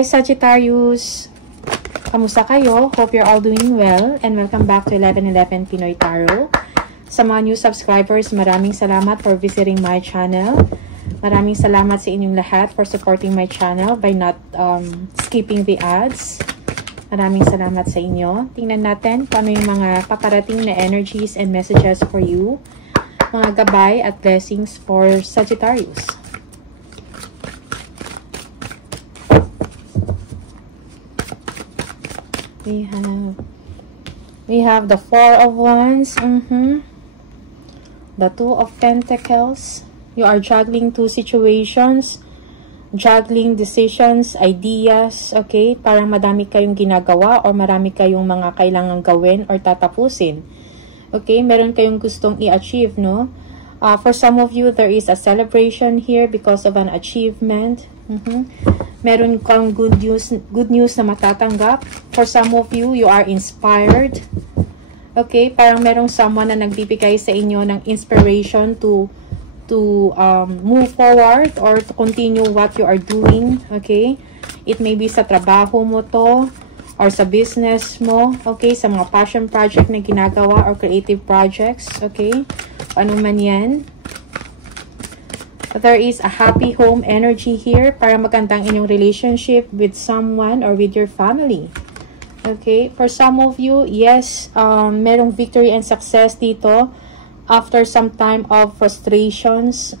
Hi Sagittarius! Kamusta kayo? Hope you're all doing well and welcome back to 1111 Pinoy Tarot. Sa mga new subscribers, maraming salamat for visiting my channel. Maraming salamat sa inyong lahat for supporting my channel by not skipping the ads. Maraming salamat sa inyo. Tingnan natin kung ano yung mga paparating na energies and messages for you. Mga gabay at blessings for Sagittarius. We have the Four of Wands, the Two of Pentacles. You are juggling two situations, juggling decisions, ideas, okay? Parang madami kayong ginagawa or marami kayong mga kailangang gawin or tatapusin. Okay, meron kayong gustong i-achieve, no? For some of you, there is a celebration here because of an achievement. Meron kang good news na matatanggap. For some of you, you are inspired. Okay, parang merong someone na nagbibigay sa inyo ng inspiration to move forward or to continue what you are doing. Okay, it may be sa trabaho mo to or sa business mo. Okay, sa mga passion project na ginagawa or creative projects. Okay, ano man yan. There is a happy home energy here para magandang inyong relationship with someone or with your family. Okay, for some of you, yes, merong victory and success dito after some time of frustrations.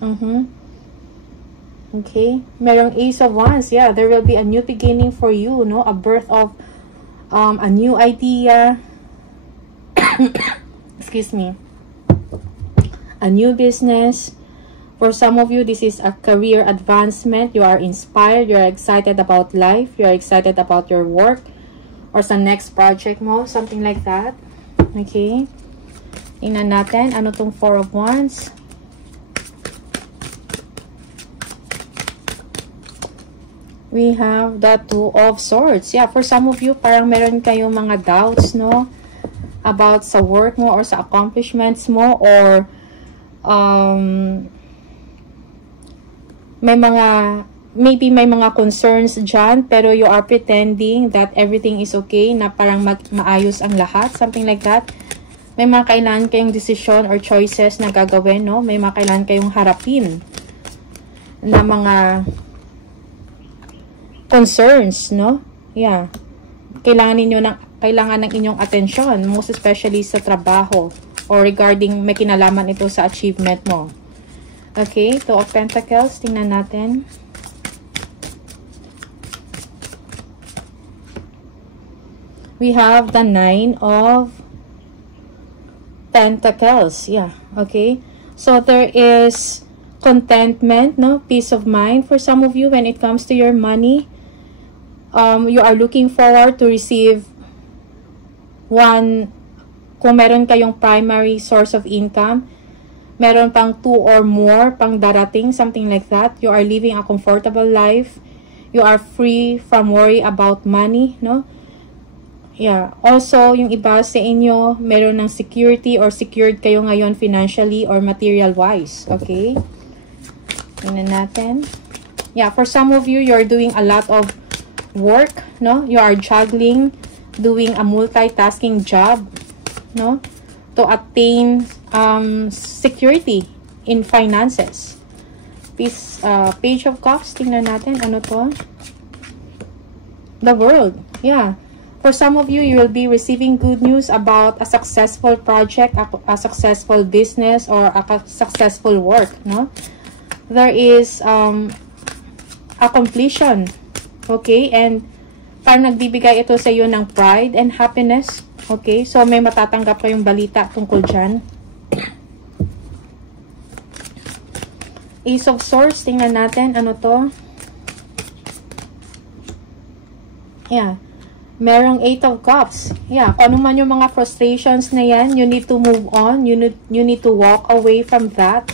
Okay, merong Ace of Wands. Yeah, there will be a new beginning for you, no? A birth of a new idea. Excuse me. A new business. For some of you, this is a career advancement. You are inspired. You are excited about life. You are excited about your work or sa next project mo. Something like that. Okay. Tingnan natin. Ano tong Four of Wands? We have the Two of Swords. Yeah, for some of you, parang meron kayong mga doubts, no? About sa work mo or sa accomplishments mo or maybe may mga concerns dyan, pero you are pretending that everything is okay, na parang maayos ang lahat, something like that. May mga kailangan kayong decision or choices na gagawin, no? May mga kailangan kayong harapin na mga concerns, no? Yeah. Kailangan ng inyong atensyon, most especially sa trabaho or regarding may kinalaman ito sa achievement mo. Okay, Two of Pentacles. Tingnan natin. We have the Nine of Pentacles. Yeah, okay. So, there is contentment, no? Peace of mind for some of you when it comes to your money. You are looking forward to receive kung meron kayong primary source of income, meron pang 2 or more pang darating, something like that. You are living a comfortable life. You are free from worry about money, no? Yeah. Also, yung iba sa inyo, meron ng security or secured kayo ngayon financially or material-wise. Okay? Tingnan natin. Yeah, for some of you, you're doing a lot of work, no? You are juggling, doing a multitasking job, no? To attain security in finances. Page of Cups, tingnan natin, ano to? The World, yeah. For some of you, you will be receiving good news about a successful project, a successful business, or a successful work, no? There is a completion, okay? And parang nagbibigay ito sa iyo ng pride and happiness. Okay, so may matatanggap kayong balita tungkol dyan. Ace of Swords, tingnan natin, ano to? Yeah, merong Eight of Cups. Yeah, kung ano man yung mga frustrations na yan, you need to move on. You need to walk away from that.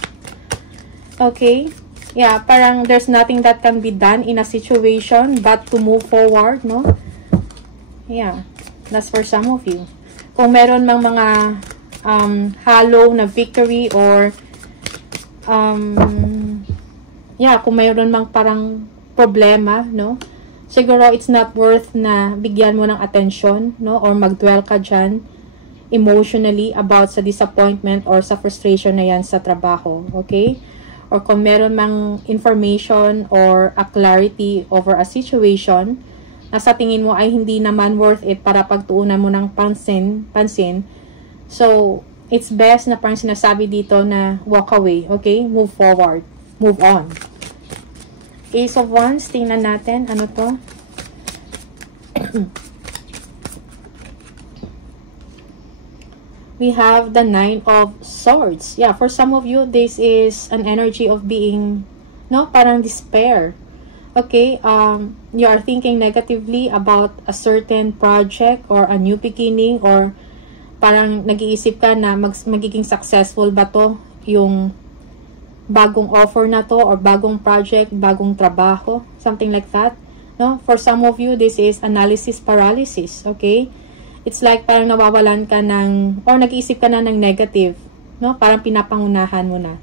Okay, yeah, parang there's nothing that can be done in a situation but to move forward, no? Yeah. That's for some of you. Kung meron mang mga hollow na victory or yeah, kung mayroon mang parang problema, no? siguro it's not worth na bigyan mo ng attention, no? Or mag-dwell ka dyan emotionally about sa disappointment or sa frustration na yan sa trabaho, okay? Or kung meron mang information or a clarity over a situation na sa tingin mo ay hindi naman worth it para pagtuunan mo ng pansin, so it's best na parang sinasabi dito na walk away, okay? Move forward, move on. Ace of Wands, tingnan natin, ano to? We have the Nine of Swords. Yeah, for some of you, this is an energy of being, no, parang despair. Okay, you are thinking negatively about a certain project or a new beginning, or parang nag-iisip ka na magiging successful ba to, yung bagong offer na to, or bagong project, bagong trabaho, something like that. No, for some of you, this is analysis paralysis. Okay, it's like parang nawawalan ka ng, or nag-iisip ka na ng negative, no? Parang pinapangunahan mo na.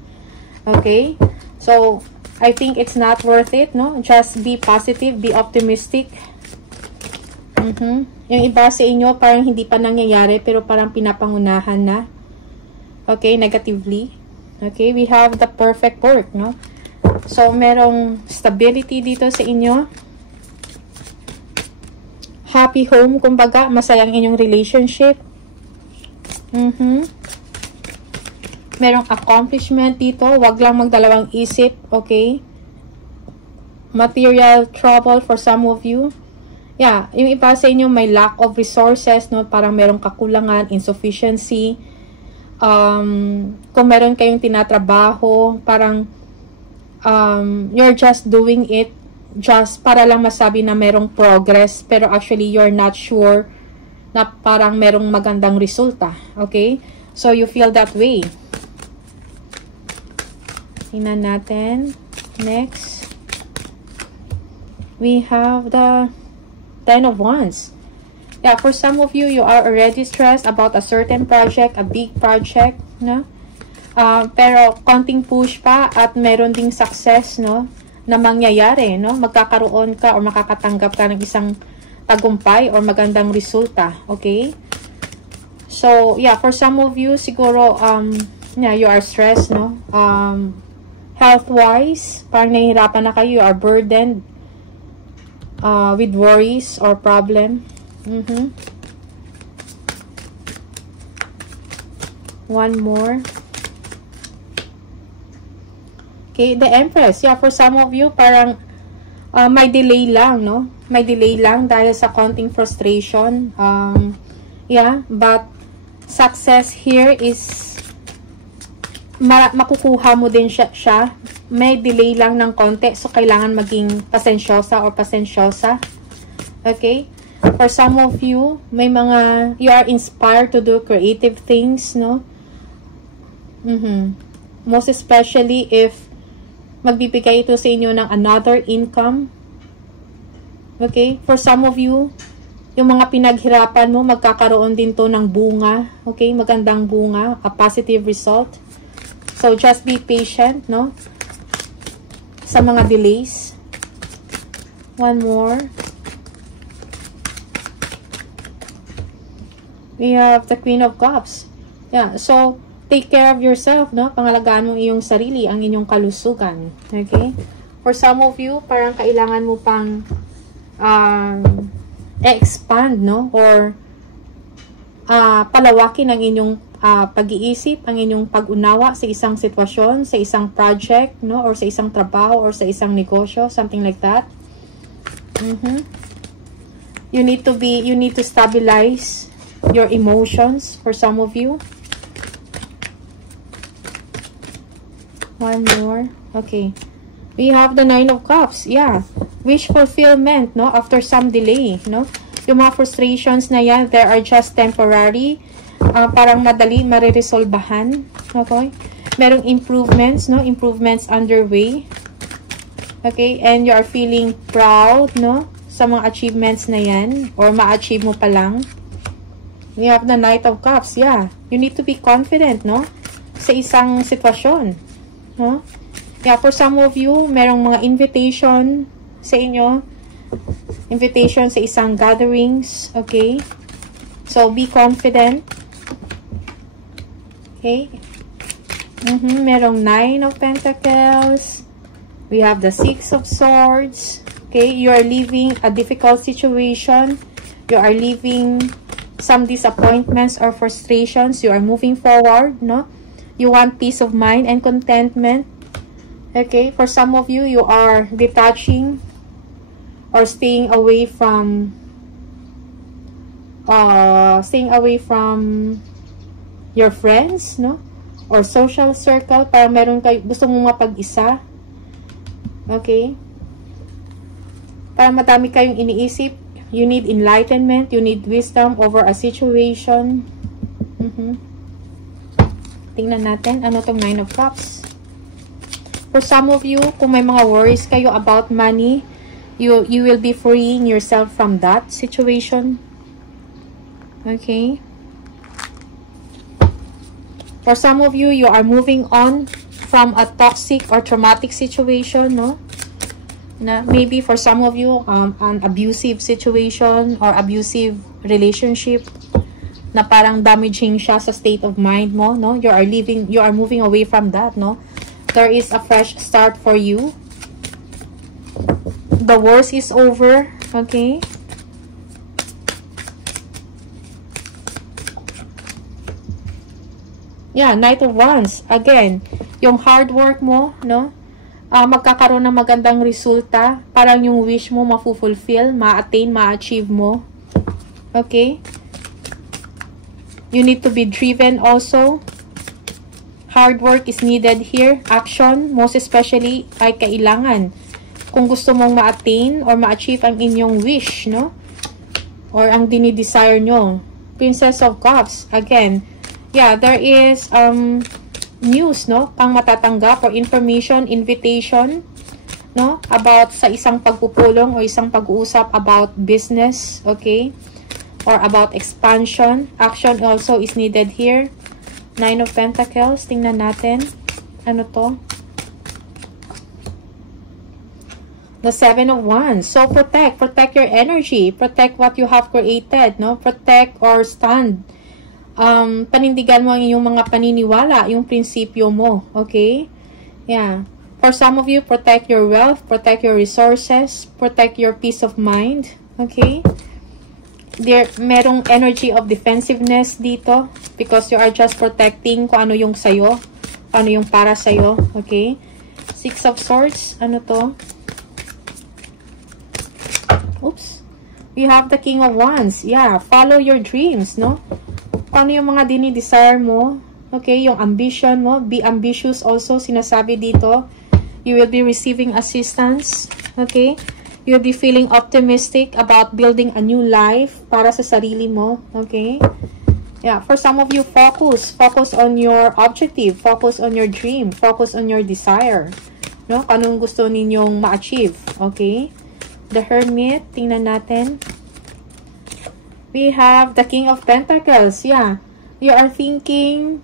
Okay? So, I think it's not worth it, no? Just be positive, be optimistic. Yung iba sa inyo, parang hindi pa nangyayari, pero parang pinapangunahan na. Okay? Negatively. Okay? We have the perfect work, no? So, merong stability dito sa inyo. Happy home, kumbaga, masayang inyong relationship. Merong accomplishment dito. Wag lang magdalawang isip, okay? Material trouble for some of you. Yeah, yung iba sa inyo may lack of resources, no? Parang merong kakulangan, insufficiency. Kung meron kayong tinatrabaho, parang you're just doing it just para lang masabi na merong progress, pero actually you're not sure na parang merong magandang resulta. Okay? So you feel that way. Tingnan natin. Next. We have the Ten of Wands. Yeah, for some of you, you are already stressed about a certain project, a big project, no? Pero konting push pa at meron ding success, no? Na mangyayari, no? Magkakaroon ka or makakatanggap ka ng isang tagumpay or magandang resulta, okay? So, yeah, for some of you, siguro, yeah, you are stressed, no? Health-wise, parang nahihirapan na kayo, you are burdened with worries or problem. One more. Okay, the Empress. Yeah, for some of you, parang may delay lang, no? May delay lang dahil sa konting frustration. Yeah, but success here is makukuha mo din siya. May delay lang ng konti, so kailangan maging pasensyosa or pasensyosa. Okay? For some of you, may mga, you are inspired to do creative things, no? Most especially if magbibigay ito sa inyo ng another income. Okay? For some of you, yung mga pinaghirapan mo, magkakaroon din to ng bunga. Okay? Magandang bunga. A positive result. So, just be patient, no? Sa mga delays. One more. We have the Queen of Cups. Yeah, so, take care of yourself, no? Pangalagaan mo iyong sarili, ang inyong kalusugan. Okay? For some of you, parang kailangan mo pang expand, no? Or palawakin ang inyong pag-iisip, ang inyong pag-unawa sa isang sitwasyon, sa isang project, no? Or sa isang trabaho, or sa isang negosyo, something like that. You need to stabilize your emotions for some of you. One more. Okay. We have the Nine of Cups. Yeah. Wish fulfillment, no? After some delay, no? Yung mga frustrations na yan, they are just temporary. Parang madali mariresolbahan. Okay? Merong improvements, no? Improvements underway. Okay? And you are feeling proud, no? Sa mga achievements na yan. Or ma-achieve mo pa lang. We have the Knight of Cups. Yeah. You need to be confident, no? Sa isang sitwasyon. No? Yeah, for some of you, merong mga invitation sa inyo Invitation sa isang gatherings. Okay? So, be confident. Okay? Merong 9 of Pentacles. We have the 6 of Swords. Okay? You are leaving a difficult situation. You are leaving some disappointments or frustrations. You are moving forward, no? You want peace of mind and contentment. Okay? For some of you, you are detaching or staying away from your friends, no? Or social circle, para meron kayo, gusto mong mapag-isa. Okay? Para madami kayong iniisip, you need enlightenment, you need wisdom over a situation. Tingnan natin, ano tong 9 of Cups. For some of you, kung may mga worries kayo about money, you will be freeing yourself from that situation. Okay? For some of you, you are moving on from a toxic or traumatic situation, no? Maybe for some of you, an abusive situation or abusive relationship na parang damaging siya sa state of mind mo, no? You are moving away from that, no? There is a fresh start for you. The worst is over. Okay? Yeah, Knight of Wands. Again, yung hard work mo, no? Magkakaroon ng magandang resulta. Parang yung wish mo ma-fulfill, ma-attain, ma-achieve mo. Okay? You need to be driven also. Hard work is needed here. Action, most especially, ay kailangan. Kung gusto mong ma-attain or ma-achieve ang inyong wish, no? Or ang dinidesire nyo. Princess of Cups. Again, yeah, there is news, no? Pang matatanggap or information, invitation, no? About sa isang pagpupulong o isang pag-uusap about business, okay? Or about expansion. Action also is needed here. 9 of Pentacles. Tingnan natin. Ano to? The 7 of Wands. So, protect your energy. Protect what you have created, no? Protect or stand. Panindigan mo ang iyong mga paniniwala, yung prinsipyo mo, okay? Yeah. For some of you, protect your wealth, protect your resources, protect your peace of mind, okay? Merong energy of defensiveness dito because you are just protecting kung ano yung sayo, kung ano yung para sayo, okay? 6 of Swords. Ano to? Oops. We have the King of Wands. Yeah, follow your dreams, no? Paano yung mga dinidesire mo? Okay, yung ambition mo. Be ambitious also, sinasabi dito. You will be receiving assistance. Okay? You'll be feeling optimistic about building a new life para sa sarili mo. Okay? Yeah, for some of you, focus. Focus on your objective. Focus on your dream. Focus on your desire. No? Anong gusto ninyong ma-achieve. Okay? The Hermit, tingnan natin. We have the King of Pentacles. Yeah. You are thinking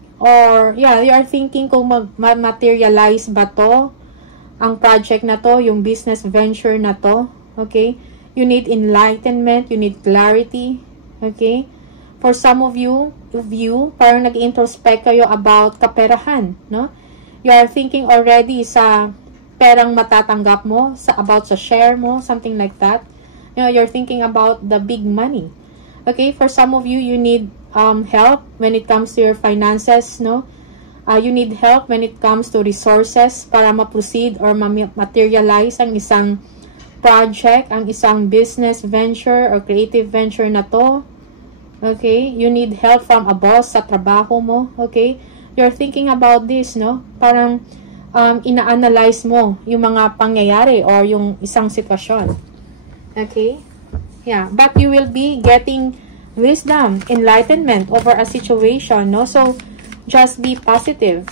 kung mag-materialize ba to, ang project na to, yung business venture na to. Okay? You need enlightenment. You need clarity. Okay? For some of you, parang nag-introspect kayo about kaperahan. No? You are thinking already sa perang matatanggap mo, about sa share mo, something like that. You know, you're thinking about the big money. Okay, for some of you, you need help when it comes to your finances, no? You need help when it comes to resources para ma-proceed or ma-materialize ang isang project, ang isang business venture or creative venture na to. Okay, you need help from a boss sa trabaho mo. Okay, you're thinking about this, no? Parang ina-analyze mo yung mga pangyayari or yung isang sitwasyon. Okay? Yeah. But you will be getting wisdom, enlightenment over a situation, no? So, just be positive.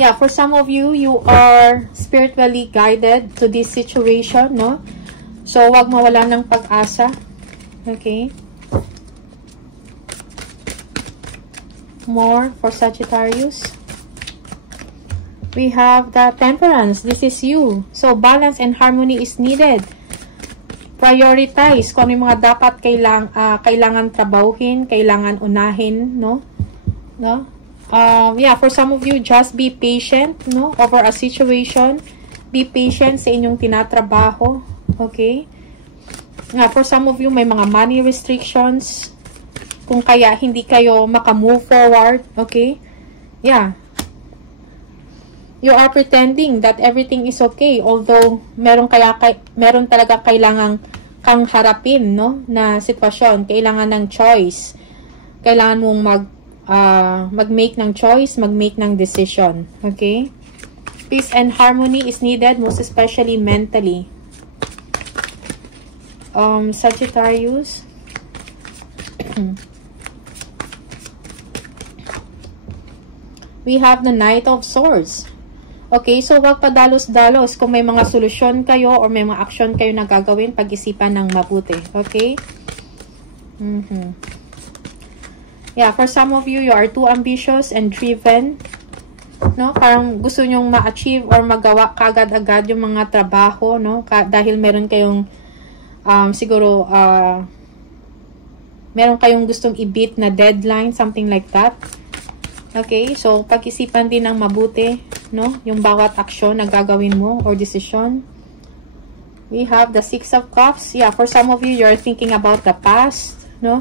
Yeah, for some of you, you are spiritually guided to this situation, no? So, wag mawala ng pag-asa. Okay? More for Sagittarius. We have the Temperance. This is you. So, balance and harmony is needed. Prioritize kung ano yung mga dapat kailangan trabahuhin, kailangan unahin, no? Yeah, for some of you, just be patient, no? Over a situation. Be patient sa inyong tinatrabaho. Okay? For some of you, may mga money restrictions. Kung kaya hindi kayo makamove forward. Okay? Yeah. You are pretending that everything is okay, although meron talaga kailangang kang harapin, no, na sitwasyon. Kailangan ng choice. Kailangan mong mag-make ng choice, mag-make ng decision. Okay? Peace and harmony is needed, most especially mentally. Sagittarius. We have the Knight of Swords. Okay, so wag padalos-dalos. Kung may mga solusyon kayo or may mga action kayo na gagawin, pag-isipan ng mabuti. Okay? Yeah, for some of you, you are too ambitious and driven. No? Parang gusto nyong ma-achieve or magawa kagad-agad yung mga trabaho, no? Dahil meron kayong siguro meron kayong gustong i-beat na deadline, something like that. Okay, so pag-isipan din ng mabuti, no, yung bawat aksyon na gagawin mo or decision. We have the Six of Cups. Yeah, for some of you, you're thinking about the past, no?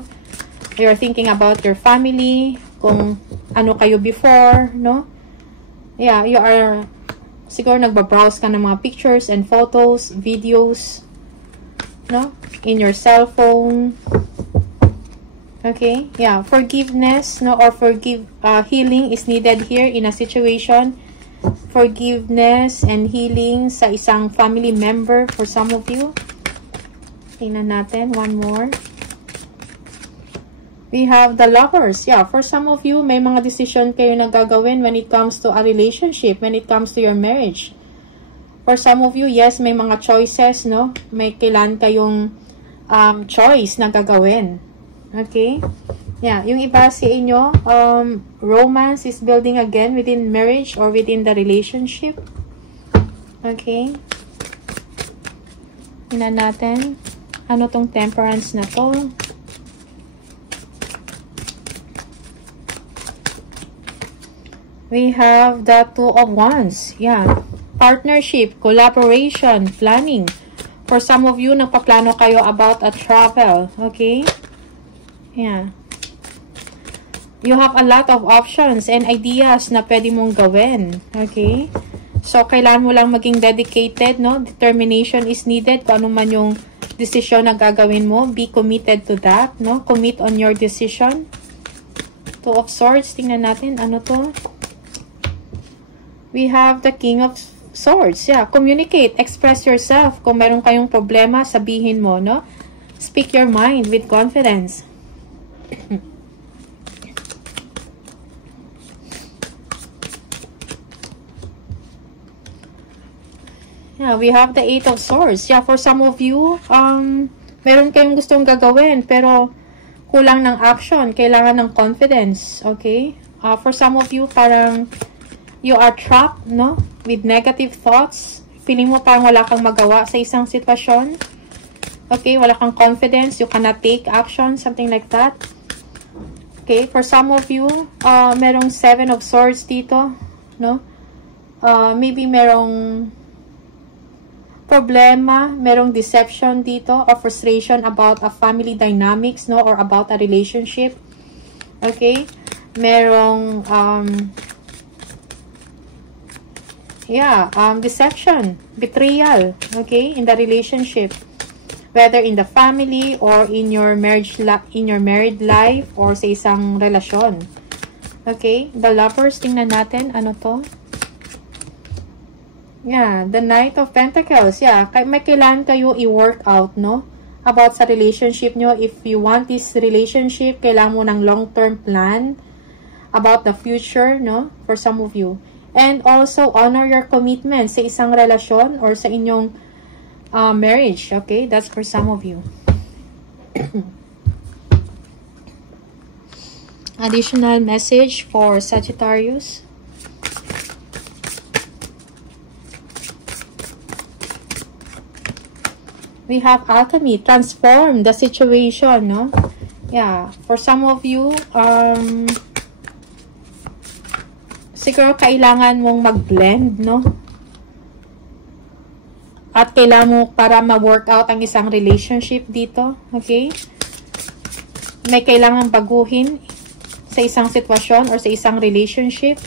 You're thinking about your family, kung ano kayo before, no? Yeah, you are siguro nagbabrowse ka ng mga pictures and photos, videos, no? In your cell phone. Okay, yeah, forgiveness, no, or healing is needed here in a situation. Forgiveness and healing sa isang family member for some of you. Tingnan natin, one more. We have the Lovers. Yeah, for some of you, may mga decision kayo na gagawin when it comes to a relationship, when it comes to your marriage. For some of you, yes, may mga choices, no? May kailan kayong choice na gagawin. Okay? Yeah, yung iba sa inyo, romance is building again within marriage or within the relationship. Okay? Tingnan natin. Ano tong Temperance na to? We have the Two of Wands. Yeah. Partnership, collaboration, planning. For some of you, nagpaplano kayo about a travel. Okay? Yeah. You have a lot of options and ideas na pwede mong gawin. Okay? So, kailangan mo lang maging dedicated, no? Determination is needed kung ano man yung decision na gagawin mo. Be committed to that, no? Commit on your decision. Two of Swords. Tingnan natin. Ano to? We have the King of Swords. Yeah. Communicate. Express yourself. Kung meron kayong problema, sabihin mo, no? Speak your mind with confidence. Yeah, we have the Eight of Swords. Yeah, for some of you, meron kayong gustong gagawin, pero kulang ng action. Kailangan ng confidence. Okay? For some of you, parang you are trapped, no? With negative thoughts. Feeling mo parang wala kang magawa sa isang sitwasyon. Okay? Wala kang confidence. You cannot take action. Something like that. Okay? For some of you, merong Seven of Swords dito, no? Maybe merong problema, merong deception dito or frustration about a family dynamics, no, or about a relationship. Okay? Merong deception, betrayal, okay, in the relationship, whether in the family or in your married life or sa isang relasyon. Okay? The Lovers, tingnan natin ano to. Yeah, the Knight of Pentacles. Yeah, may kailangan kayo i-work out, no? About sa relationship nyo. If you want this relationship, kailangan mo ng long-term plan about the future, no? For some of you. And also, honor your commitment sa isang relasyon or sa inyong marriage. Okay? That's for some of you. Additional message for Sagittarius. We have alchemy, transform the situation, no? Yeah, for some of you, siguro kailangan mong mag-blend, no? At kailangan mo para ma-work out ang isang relationship dito, okay? May kailangan baguhin sa isang sitwasyon or sa isang relationship.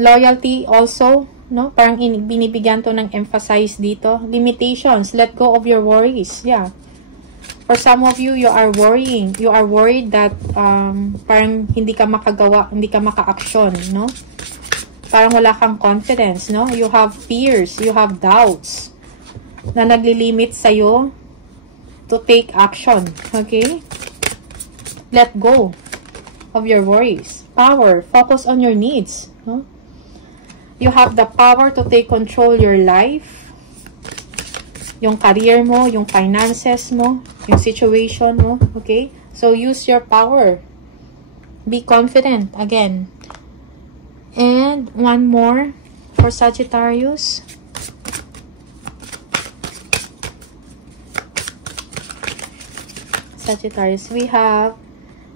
Loyalty also, no? Parang binibigyan to ng emphasize dito. Limitations, let go of your worries. Yeah. For some of you, you are worrying. You are worried that parang hindi ka makagawa, hindi ka maka-action, no? Parang wala kang confidence, no? You have fears, you have doubts na naglilimit sa'yo to take action, okay? Let go of your worries. Power, focus on your needs, no? You have the power to take control your life. Yung career mo, yung finances mo, yung situation mo, okay? So, use your power. Be confident, again. And, one more for Sagittarius. Sagittarius, we have,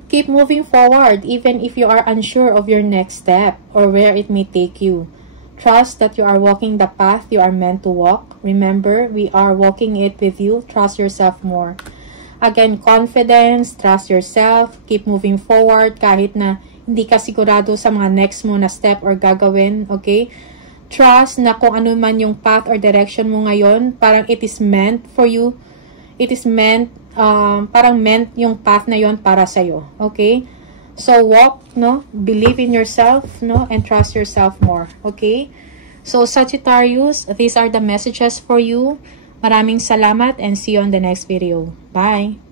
keep moving forward even if you are unsure of your next step or where it may take you. Trust that you are walking the path you are meant to walk. Remember, we are walking it with you. Trust yourself more. Again, confidence, trust yourself, keep moving forward kahit na hindi ka sigurado sa mga next mo na step or gagawin, okay? Trust na kung ano man yung path or direction mo ngayon, parang it is meant for you. It is meant, parang meant yung path na yon para sa'yo, okay? So, walk, no? Believe in yourself, no? And trust yourself more, okay? So, Sagittarius, these are the messages for you. Maraming salamat and see you on the next video. Bye!